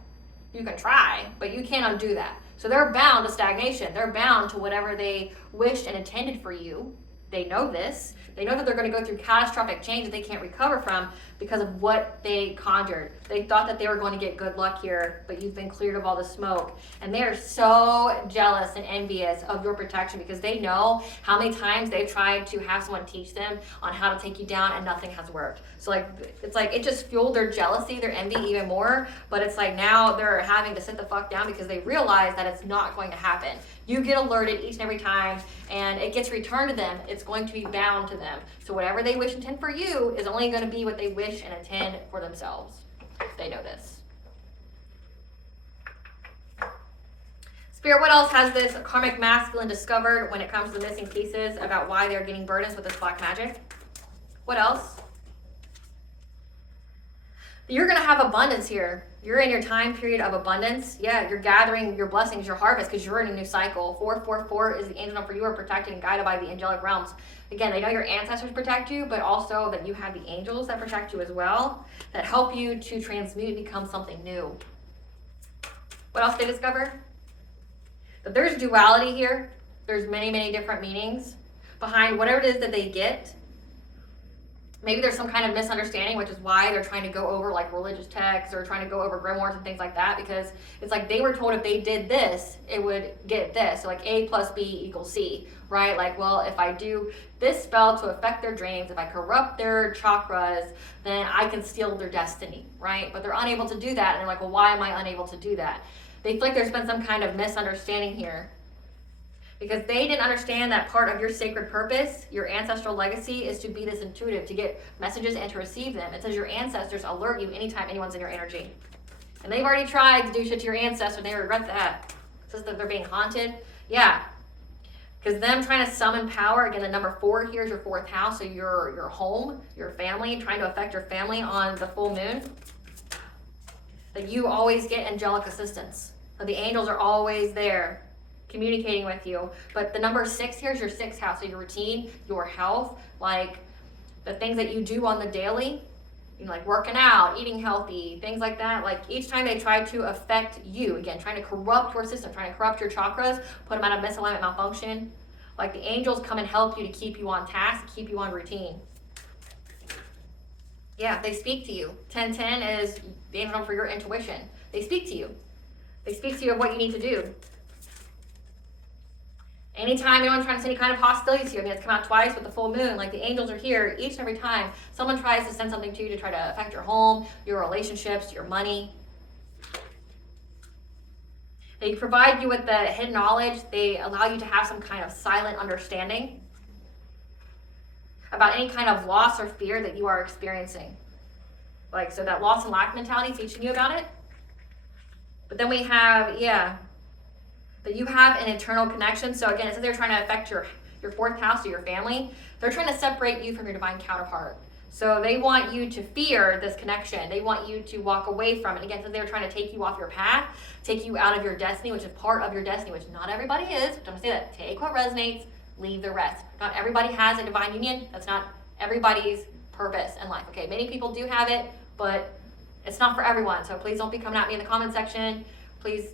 You can try, but you can't undo that. So they're bound to stagnation. They're bound to whatever they wished and intended for you. They know this. They know that they're going to go through catastrophic change that they can't recover from because of what they conjured. They thought that they were going to get good luck here, but you've been cleared of all the smoke. And they are so jealous and envious of your protection because they know how many times they've tried to have someone teach them on how to take you down and nothing has worked. So it's like it just fueled their jealousy, their envy even more. But it's like now they're having to sit the fuck down because they realize that it's not going to happen. You get alerted each and every time and it gets returned to them. It's going to be bound to them. So whatever they wish and intend for you is only going to be what they wish and intend for themselves. They know this. Spirit, what else has this karmic masculine discovered when it comes to the missing pieces about why they're getting burdens with this black magic? What else? You're going to have abundance here. You're in your time period of abundance. Yeah, you're gathering your blessings, your harvest, because you're in a new cycle. 444 is the angel number. You are protected and guided by the angelic realms. Again, they know your ancestors protect you, but also that you have the angels that protect you as well, that help you to transmute and become something new. What else did they discover? That there's duality here. There's many, many different meanings behind whatever it is that they get. Maybe there's some kind of misunderstanding, which is why they're trying to go over like religious texts or trying to go over grimoires and things like that, because it's like they were told if they did this, it would get this. So like A plus B equals C, right? Like, well, if I do this spell to affect their dreams, if I corrupt their chakras, then I can steal their destiny, right? But they're unable to do that. And they're like, well, why am I unable to do that? They feel like there's been some kind of misunderstanding here, because they didn't understand that part of your sacred purpose, your ancestral legacy, is to be this intuitive, to get messages and to receive them. It says your ancestors alert you anytime anyone's in your energy. And they've already tried to do shit to your ancestors, and they regret that. It says that they're being haunted. Yeah. Because them trying to summon power, again, the number 4 here is your 4th house, so your home, your family, trying to affect your family on the full moon. That you always get angelic assistance. So the angels are always there, communicating with you. But the number 6 here is your 6th house, so your routine, your health, like the things that you do on the daily, you know, like working out, eating healthy, things like that. Like each time they try to affect you, again, trying to corrupt your system, trying to corrupt your chakras, put them out of misalignment, malfunction, like the angels come and help you to keep you on task, keep you on routine. Yeah, they speak to you. 1010 is the angel for your intuition. They speak to you. They speak to you of what you need to do. Anytime anyone's trying to send any kind of hostility to you, I mean, it's come out twice with the full moon, like the angels are here each and every time someone tries to send something to you to try to affect your home, your relationships, your money. They provide you with the hidden knowledge. They allow you to have some kind of silent understanding about any kind of loss or fear that you are experiencing. Like, so that loss and lack mentality, teaching you about it. But then we have, that you have an internal connection. So again, it says they're trying to affect your 4th house or your family. They're trying to separate you from your divine counterpart. So they want you to fear this connection. They want you to walk away from it. Again, so they're trying to take you off your path, take you out of your destiny, which is part of your destiny, which not everybody is. I'm gonna say that. Take what resonates, leave the rest. Not everybody has a divine union. That's not everybody's purpose in life. Okay, many people do have it, but it's not for everyone. So please don't be coming at me in the comment section. Please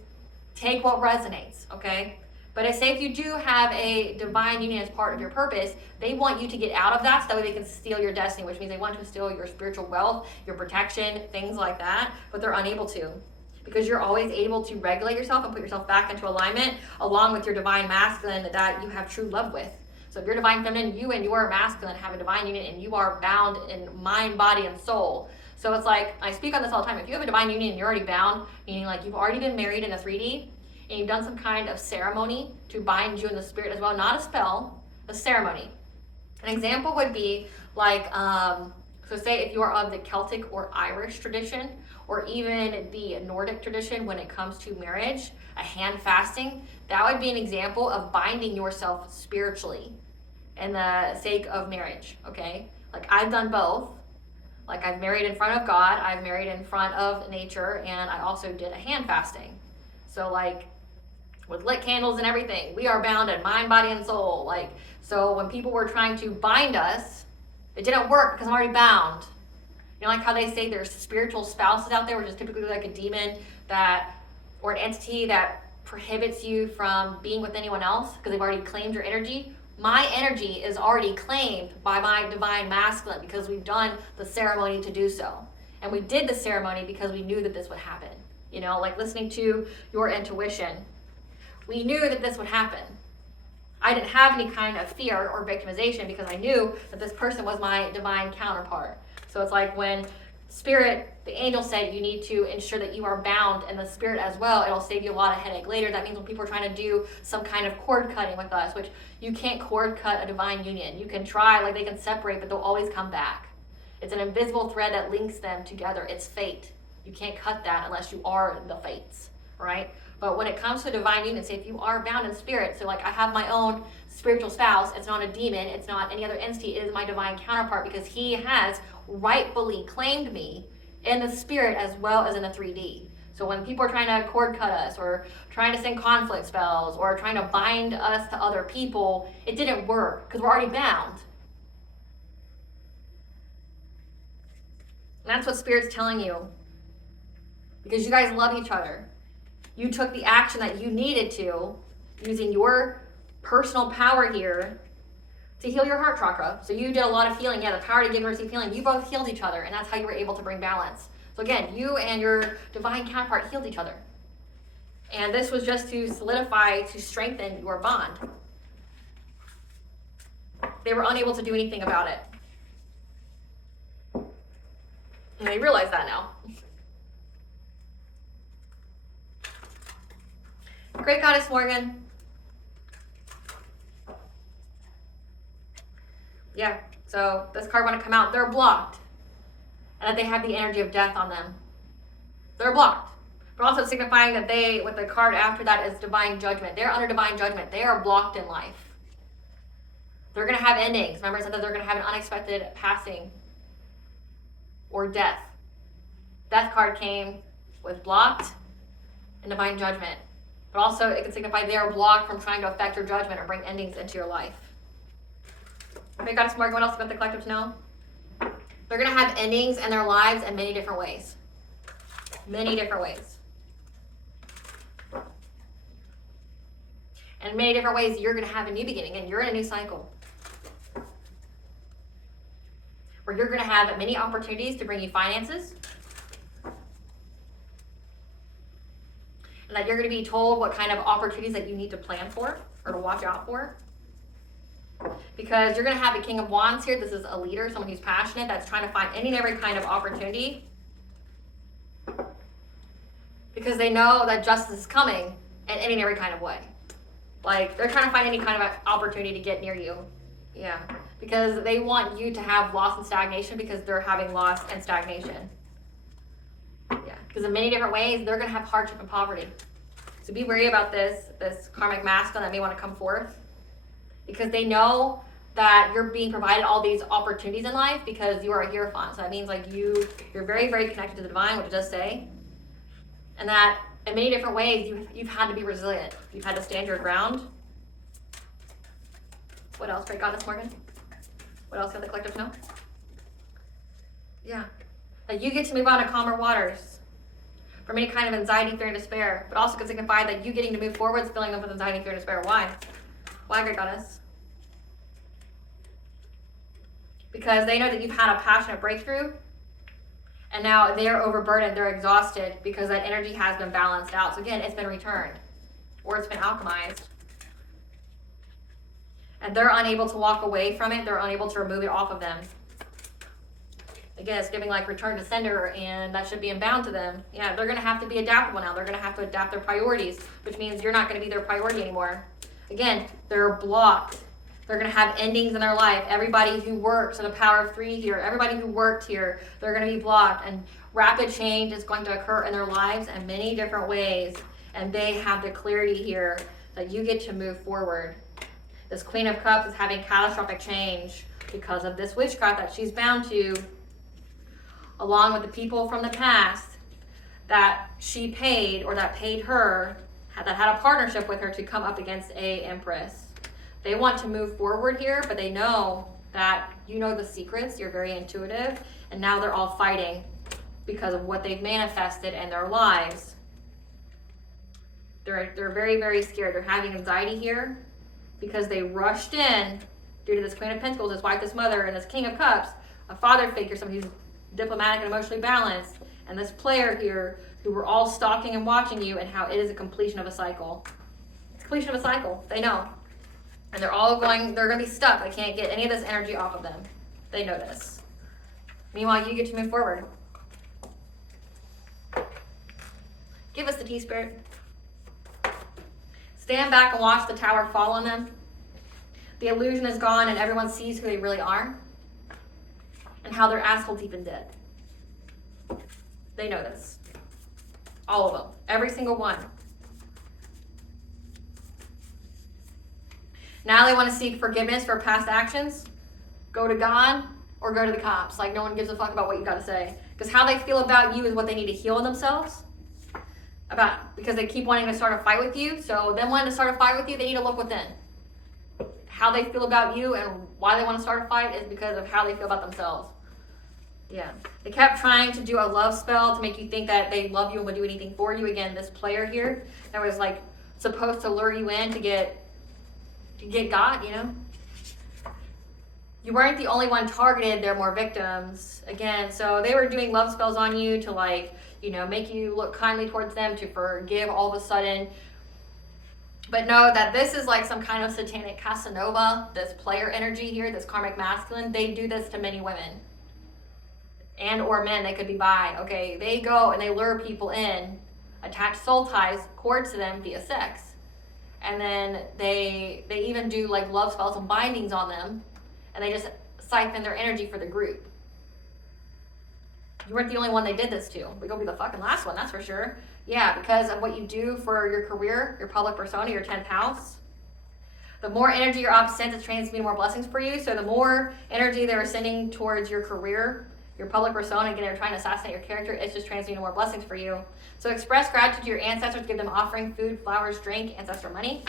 take what resonates, okay? But I say if you do have a divine union as part of your purpose, they want you to get out of that so that way they can steal your destiny, which means they want to steal your spiritual wealth, your protection, things like that, but they're unable to. Because you're always able to regulate yourself and put yourself back into alignment along with your divine masculine that you have true love with. So if you're divine feminine, you and your masculine have a divine union and you are bound in mind, body, and soul. So it's like, I speak on this all the time, if you have a divine union and you're already bound, meaning like you've already been married in a 3D, and you've done some kind of ceremony to bind you in the spirit as well, not a spell, a ceremony. An example would be like, so say if you are of the Celtic or Irish tradition, or even the Nordic tradition when it comes to marriage, a hand fasting, that would be an example of binding yourself spiritually in the sake of marriage, okay? Like I've done both. Like I've married in front of God, I've married in front of nature, and I also did a hand fasting. So like, with lit candles and everything. We are bound in mind, body, and soul. Like, so when people were trying to bind us, it didn't work because I'm already bound. You know, like how they say there's spiritual spouses out there, which is typically like a demon that, or an entity that prohibits you from being with anyone else because they've already claimed your energy. My energy is already claimed by my divine masculine because we've done the ceremony to do so. And we did the ceremony because we knew that this would happen. You know, like listening to your intuition. We knew that this would happen. I didn't have any kind of fear or victimization because I knew that this person was my divine counterpart. So it's like when spirit, the angel said you need to ensure that you are bound in the spirit as well. It'll save you a lot of headache later. That means when people are trying to do some kind of cord cutting with us, which you can't cord cut a divine union. You can try, like they can separate, but they'll always come back. It's an invisible thread that links them together. It's fate. You can't cut that unless you are the fates, right? But when it comes to divine union, say if you are bound in spirit, so like I have my own spiritual spouse, it's not a demon, it's not any other entity, it is my divine counterpart because he has rightfully claimed me in the spirit as well as in the 3D. So when people are trying to cord cut us or trying to send conflict spells or trying to bind us to other people, it didn't work because we're already bound. And that's what Spirit's telling you. Because you guys love each other. You took the action that you needed to, using your personal power here, to heal your heart chakra. So you did a lot of healing. Yeah, the power to give and receive healing. You both healed each other, and that's how you were able to bring balance. So again, you and your divine counterpart healed each other. And this was just to solidify, to strengthen your bond. They were unable to do anything about it. And they realize that now. Great Goddess Morgan. Yeah, so this card want to come out. They're blocked. And that they have the energy of death on them. They're blocked. But also signifying that they, with the card after that is divine judgment. They're under divine judgment. They are blocked in life. They're going to have endings. Remember I said that they're going to have an unexpected passing or death. Death card came with blocked and divine judgment. But also it can signify they are blocked from trying to affect your judgment or bring endings into your life. Okay, Goddess Morgan, what else about the collective to know? They're going to have endings in their lives in many different ways. Many different ways. And in many different ways, you're going to have a new beginning and you're in a new cycle. Where you're going to have many opportunities to bring you finances. And that you're going to be told what kind of opportunities that you need to plan for or to watch out for. Because you're going to have a King of Wands here. This is a leader, someone who's passionate, that's trying to find any and every kind of opportunity. Because they know that justice is coming in any and every kind of way. Like, they're trying to find any kind of opportunity to get near you. Yeah. Because they want you to have loss and stagnation because they're having loss and stagnation. Yeah. Because in many different ways, they're going to have hardship and poverty. So be wary about this karmic masculine that may want to come forth. Because they know that you're being provided all these opportunities in life because you are a Hierophant. So that means like you're very, very connected to the divine, which it does say. And that in many different ways, you've had to be resilient. You've had to stand your ground. What else, Great Goddess Morgan? What else can the collective know? Yeah. That you get to move on to calmer waters from any kind of anxiety, fear, and despair. But also can signify that you getting to move forward is filling them with anxiety, fear, and despair. Why? Why, Great Goddess? Because they know that you've had a passionate breakthrough. And now they're overburdened, they're exhausted because that energy has been balanced out. So again, it's been returned or it's been alchemized. And they're unable to walk away from it. They're unable to remove it off of them. Again, it's giving like return to sender and that should be inbound to them. Yeah, they're going to have to be adaptable now. They're going to have to adapt their priorities, which means you're not going to be their priority anymore. Again, they're blocked. They're going to have endings in their life. Everybody who works, so the power of 3 here, everybody who worked here, they're going to be blocked. And rapid change is going to occur in their lives in many different ways. And they have the clarity here that you get to move forward. This Queen of Cups is having catastrophic change because of this witchcraft that she's bound to, along with the people from the past that she paid or that paid her, that had a partnership with her to come up against a empress. They want to move forward here, but they know that you know the secrets, you're very intuitive, and now they're all fighting because of what they've manifested in their lives. They're very, very scared. They're having anxiety here because they rushed in due to this Queen of Pentacles, this wife, this mother, and this King of Cups, a father figure, somebody who's diplomatic and emotionally balanced, and this player here who were all stalking and watching you, and how it is a completion of a cycle. It's a completion of a cycle. They know. And they're going to be stuck. They can't get any of this energy off of them. They know this. Meanwhile, you get to move forward. Give us the tea, Spirit. Stand back and watch the tower fall on them. The illusion is gone and everyone sees who they really are and how their assholes even did. They know this. All of them. Every single one. Now they want to seek forgiveness for past actions. Go to God or go to the cops. Like, no one gives a fuck about what you got to say. Because how they feel about you is what they need to heal in themselves. Because they keep wanting to start a fight with you. So them wanting to start a fight with you, they need to look within. How they feel about you and why they want to start a fight is because of how they feel about themselves. Yeah. They kept trying to do a love spell to make you think that they love you and would do anything for you. Again, this player here that was like supposed to lure you in to get God, you know? You weren't the only one targeted. There are more victims. Again, so they were doing love spells on you to, like, you know, make you look kindly towards them, to forgive all of a sudden. But know that this is like some kind of satanic Casanova, this player energy here, this karmic masculine. They do this to many women. And or men, they could be bi. Okay, they go and they lure people in, attach soul ties, cord to them via sex. And then they even do like love spells and bindings on them. And they just siphon their energy for the group. You weren't the only one they did this to. We're going to be the fucking last one, that's for sure. Yeah, because of what you do for your career, your public persona, your 10th house. The more energy your op sends, it's transmitting more blessings for you. So the more energy they were sending towards your career, your public persona, again, they're trying to assassinate your character, it's just transmitting more blessings for you. So express gratitude to your ancestors, give them offering, food, flowers, drink, ancestor money.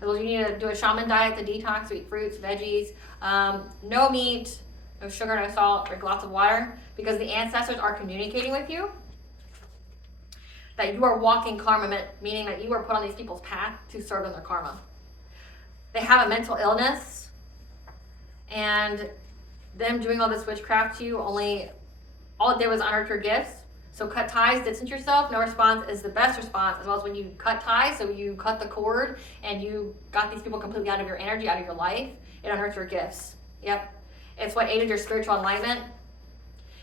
As well as you need to do a shaman diet to detox, so eat fruits, veggies, no meat, no sugar, no salt, drink lots of water, because the ancestors are communicating with you that you are walking karma, meaning that you are put on these people's path to serve them their karma. They have a mental illness, and them doing all this witchcraft to you, all it did was unearth your gifts. So cut ties, distance yourself. No response is the best response, as well as when you cut ties, so you cut the cord and you got these people completely out of your energy, out of your life, it unearthed your gifts. Yep. It's what aided your spiritual alignment.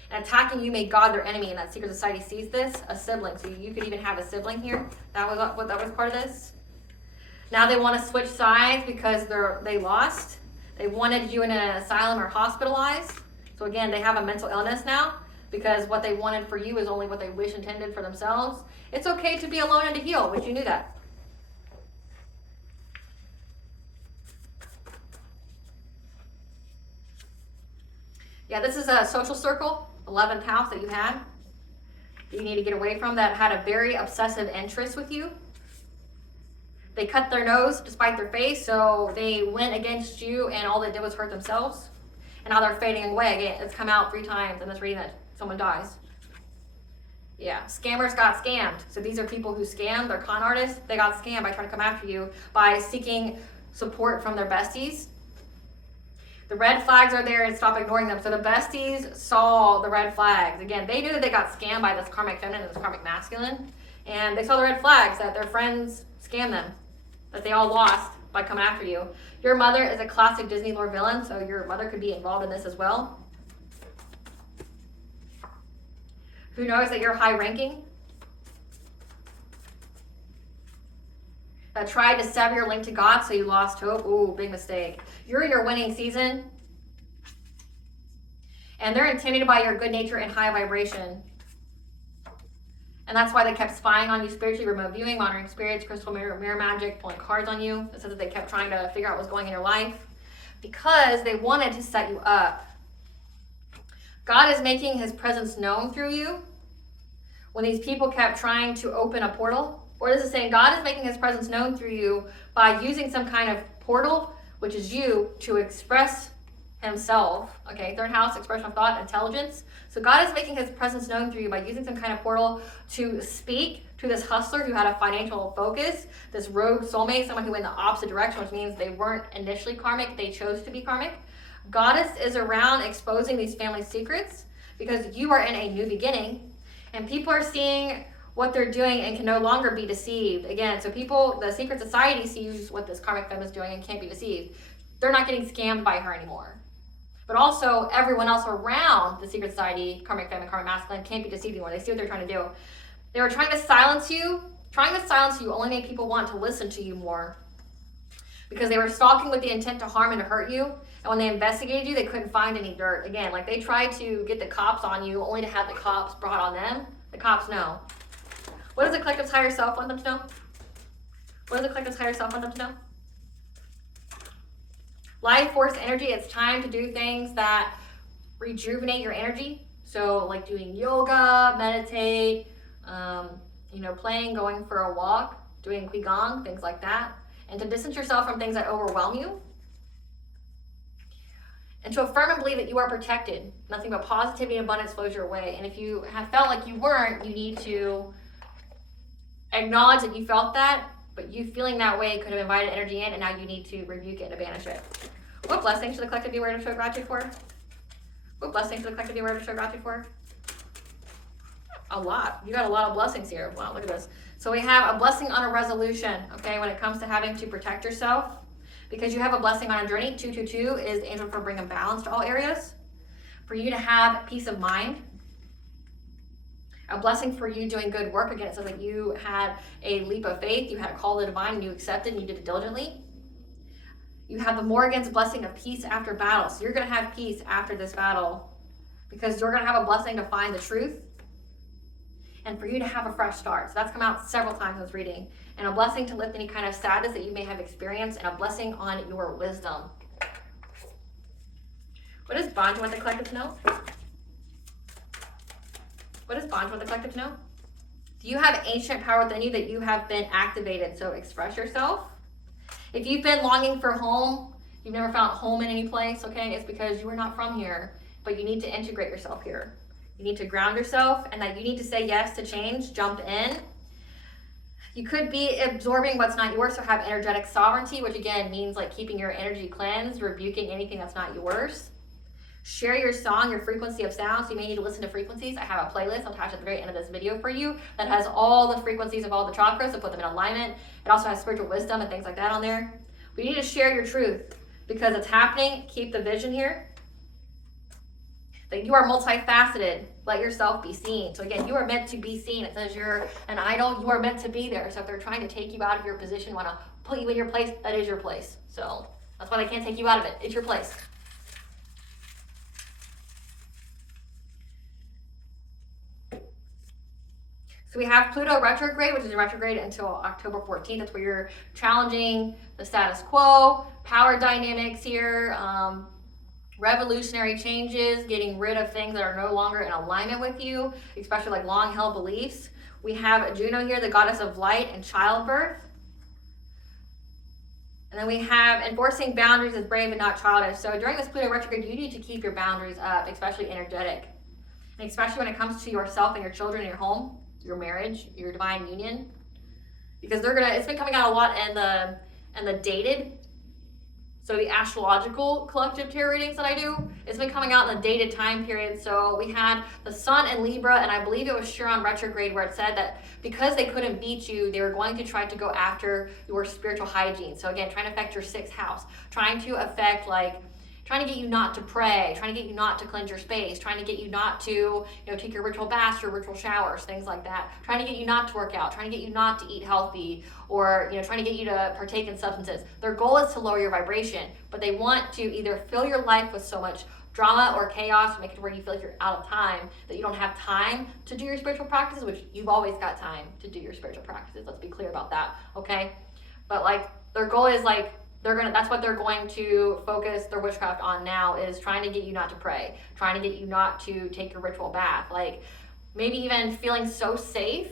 And attacking you made God their enemy, and that secret society sees this. A sibling, so you could even have a sibling here. That was part of this. Now they want to switch sides because they lost. They wanted you in an asylum or hospitalized. So again, they have a mental illness now because what they wanted for you is only what they wish intended for themselves. It's okay to be alone and to heal, but you knew that. Yeah, this is a social circle, 11th house that you had. You need to get away from that had a very obsessive interest with you. They cut their nose despite their face, so they went against you and all they did was hurt themselves. And now they're fading away. Again, it's come out 3 times in this reading that someone dies. Yeah, scammers got scammed. So these are people who scam, they're con artists. They got scammed by trying to come after you by seeking support from their besties. The red flags are there and stop ignoring them. So the besties saw the red flags. Again, they knew that they got scammed by this karmic feminine and this karmic masculine. And they saw the red flags that their friends scammed them, that they all lost by coming after you. Your mother is a classic Disney lore villain, so your mother could be involved in this as well. Who knows that you're high ranking? That tried to sever your link to God, so you lost hope. Ooh, big mistake. You're in your winning season. And they're intimidated by your good nature and high vibration. And that's why they kept spying on you spiritually, remote viewing, monitoring spirits, crystal mirror magic, pulling cards on you. It says that they kept trying to figure out what's going in your life because they wanted to set you up. God is making his presence known through you. When these people kept trying to open a portal Or this is saying God is making his presence known through you by using some kind of portal, which is you, to express himself. Okay, third house, expression of thought, intelligence. So God is making his presence known through you by using some kind of portal to speak to this hustler who had a financial focus, this rogue soulmate, someone who went in the opposite direction, which means they weren't initially karmic, they chose to be karmic. Goddess is around exposing these family secrets because you are in a new beginning, and people are seeing what they're doing and can no longer be deceived. Again, so people, the secret society sees what this karmic femme is doing and can't be deceived. They're not getting scammed by her anymore. But also everyone else around the secret society, karmic femme and karmic masculine, can't be deceived anymore. They see what they're trying to do. They were trying to silence you. Trying to silence you only made people want to listen to you more, because they were stalking with the intent to harm and to hurt you. And when they investigated you, they couldn't find any dirt. Again, like they tried to get the cops on you only to have the cops brought on them. The cops know. What does the collective's higher self want them to know? What does the collective's higher self want them to know? Life force energy, it's time to do things that rejuvenate your energy. So like doing yoga, meditate, playing, going for a walk, doing qigong, things like that. And to distance yourself from things that overwhelm you. And to affirm and believe that you are protected. Nothing but positivity and abundance flows your way. And if you have felt like you weren't, you need to acknowledge that you felt that, but you feeling that way could have invited energy in, and now you need to rebuke it and banish it. What blessings should the collective be aware to show gratitude for? What blessings should the collective be aware to show gratitude for? A lot. You got a lot of blessings here. Wow, look at this. So we have a blessing on a resolution, okay, when it comes to having to protect yourself. Because you have a blessing on a journey. 222 is the angel for bringing balance to all areas. For you to have peace of mind. A blessing for you doing good work. Again, it says that you had a leap of faith, you had a call to the divine, and you accepted, and you did it diligently. You have the Morrigan's blessing of peace after battle. So you're going to have peace after this battle, because you're going to have a blessing to find the truth and for you to have a fresh start. So that's come out several times in this reading. And a blessing to lift any kind of sadness that you may have experienced, and a blessing on your wisdom. What does bond want the collective to know? What does bond want the collective to know? Do you have ancient power within you that you have been activated? So express yourself. If you've been longing for home, you've never found home in any place, okay? It's because you are not from here, but you need to integrate yourself here. You need to ground yourself, and that you need to say yes to change, jump in. You could be absorbing what's not yours, so have energetic sovereignty, which again means like keeping your energy cleansed, rebuking anything that's not yours. Share your song, your frequency of sound. So you may need to listen to frequencies. I have a playlist I'll attach at the very end of this video for you that has all the frequencies of all the chakras, so put them in alignment. It also has spiritual wisdom and things like that on there. But you need to share your truth because it's happening. Keep the vision here. That you are multifaceted. Let yourself be seen. So again, you are meant to be seen. It says you're an idol. You are meant to be there. So if they're trying to take you out of your position, want to put you in your place, that is your place. So that's why they can't take you out of it. It's your place. So we have Pluto retrograde, which is in retrograde until October 14th. That's where you're challenging the status quo, power dynamics here, revolutionary changes, getting rid of things that are no longer in alignment with you, especially like long-held beliefs. We have Juno here, the goddess of light and childbirth. And then we have enforcing boundaries is brave and not childish. So during this Pluto retrograde, you need to keep your boundaries up, especially energetic. And especially when it comes to yourself and your children and your home, your marriage, your divine union. Because it's been coming out a lot in the dated. So the astrological collective tarot readings that I do, it's been coming out in the dated time period. So we had the sun in Libra, and I believe it was Chiron retrograde, where it said that because they couldn't beat you, they were going to try to go after your spiritual hygiene. So again, trying to affect your sixth house, trying to affect trying to get you not to pray, trying to get you not to cleanse your space, trying to get you not to, take your ritual baths, your ritual showers, things like that. Trying to get you not to work out, trying to get you not to eat healthy, or, trying to get you to partake in substances. Their goal is to lower your vibration, but they want to either fill your life with so much drama or chaos, make it to where you feel like you're out of time, that you don't have time to do your spiritual practices, which you've always got time to do your spiritual practices. Let's be clear about that, okay? But their goal is that's what they're going to focus their witchcraft on now, is trying to get you not to pray, trying to get you not to take your ritual bath, maybe even feeling so safe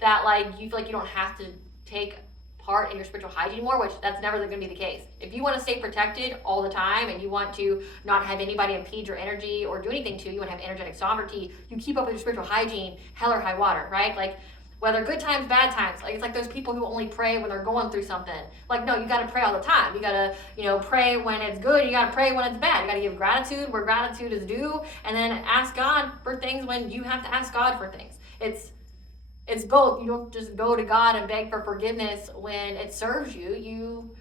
that like you feel like you don't have to take part in your spiritual hygiene more, which that's never going to be the case. If you want to stay protected all the time and you want to not have anybody impede your energy or do anything to you, you want to have energetic sovereignty, you keep up with your spiritual hygiene, hell or high water, right? Like whether good times, bad times, like it's like those people who only pray when they're going through something. Like, no, you got to pray all the time. You got to, you know, pray when it's good. You got to pray when it's bad. You got to give gratitude where gratitude is due, and then ask God for things when you have to ask God for things. It's both. You don't just go to God and beg for forgiveness when it serves you. You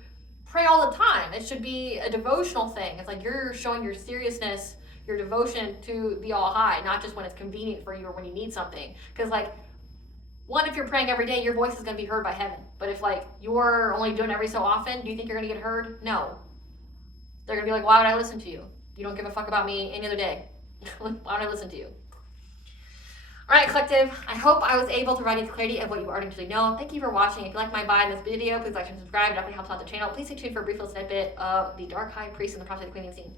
pray all the time. It should be a devotional thing. It's like you're showing your seriousness, your devotion to the All High, not just when it's convenient for you or when you need something. Because like, one, if you're praying every day, your voice is going to be heard by heaven. But if like you're only doing it every so often, do you think you're going to get heard? No. They're going to be like, why would I listen to you? You don't give a fuck about me any other day. Why would I listen to you? All right, collective, I hope I was able to provide you the clarity of what you already usually know. Thank you for watching. If you like my vibe in this video, please like and subscribe. It definitely helps out the channel. Please stay tuned for a brief little snippet of the Dark High Priest and the Prophet Queen scene.